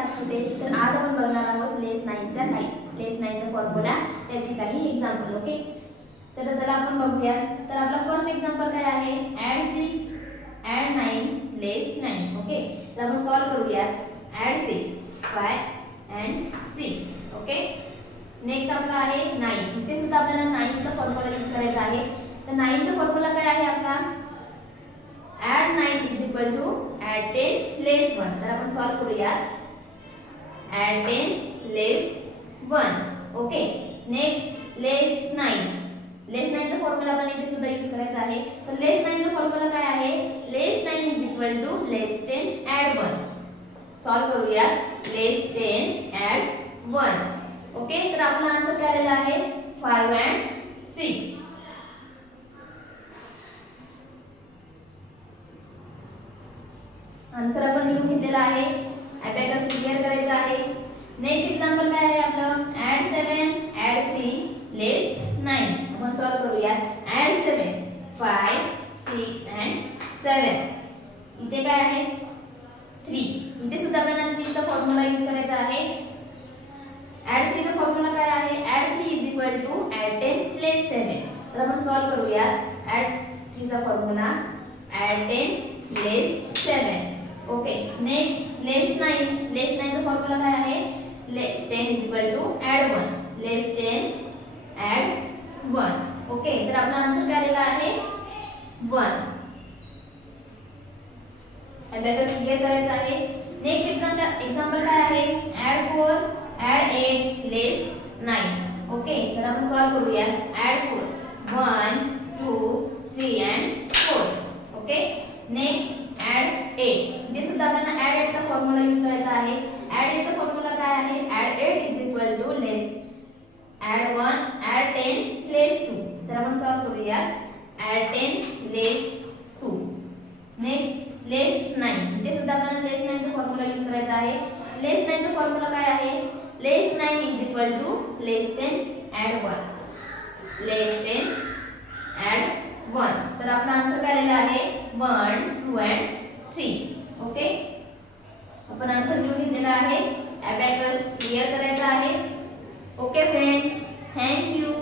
साथ होते. तर आज आपण बघणार आहोत लेस 9चा फॉर्म्युला त्याची काही एक्झाम्पल. ओके, तर चला आपण बघूया. तर आपला फर्स्ट एक्झाम्पल काय आहे, ऍड 6 ऍड 9 लेस 9. ओके, तर आपण सॉल्व करूया. Add 6 5 and 6. ओके, नेक्स्ट आपला आहे 9. इथे सुद्धा आपल्याला 9चा फॉर्म्युला यूज करायचा आहे. तर 9चा फॉर्म्युला काय आहे आपला, add 9 is equal to add 10 less 1. तर आपण सॉल्व करूया. add 10 less 1. Okay, next less 9. Less 9 चा फॉर्म्युला आपण इथे सुद्धा यूज करायचा आहे. तर लेस 9 चा फॉर्म्युला काय आहे, less 9 is equal to less 10 add 1. Solve करूया. लेस 10 add 1. ओके, तर आपला आन्सर काय आलेला आहे, 5 and 6. आन्सर आपण लिहून घेतलेला आहे. अबॅकस क्लियर करायचा आहे. नेक्स्ट एक्झाम्पल काय आहे आपलं, ऍड 7 ऍड 3 लेस 9. आपण सॉल्व करूया. Add 7 5 6 and 7. इथे काय आहे 3. इथे सुद्धा आपल्याला 3 चा फॉर्म्युला यूज करायचा आहे. ऍड 3 चा फॉर्म्युला काय आहे, add 3 is equal to add 10 less 7. तर आपण सॉल्व करूया. ऍड 3 चा formula add 10 less 7. Okay, next less 9. Less 9 चा फॉर्म्युला काय आहे, less 10 is equal to add 1 less 10 add 1. Okay, तर आपला आन्सर काय आलेला आहे 1. अबॅकस क्लियर करायचा आहे. नेक्स्ट एक्झाम्पल काय आहे, ऍड 4 ऍड 8 लेस 9. ओके, तर आपण सॉल्व करूया. Add 4 1 2 3 and 4. Okay, next add 8. इथे सुद्धा आपल्याला ऍड 8 चा फॉर्म्युला यूज करायचा आहे. ऍड 8 चा फॉर्म्युला काय आहे, add 8 is equal to less add 1 add 10 less 2. तर आपण सॉल्व करूया. Add 10 less 2. Next less 9. इथे सुद्धा आपल्याला लेस 9 चा फॉर्म्युला यूज करायचा आहे. लेस 9 चा फॉर्म्युला काय आहे, less 9 is equal to less 10 add 1 less 10 add 1. तर आपला आन्सर काय आलेला आहे 1 2 and 3. ओके, आपण आन्सर लिहून घेतलेला आहे. अबॅकस क्लियर करायचा आहे. Okay friends, thank you.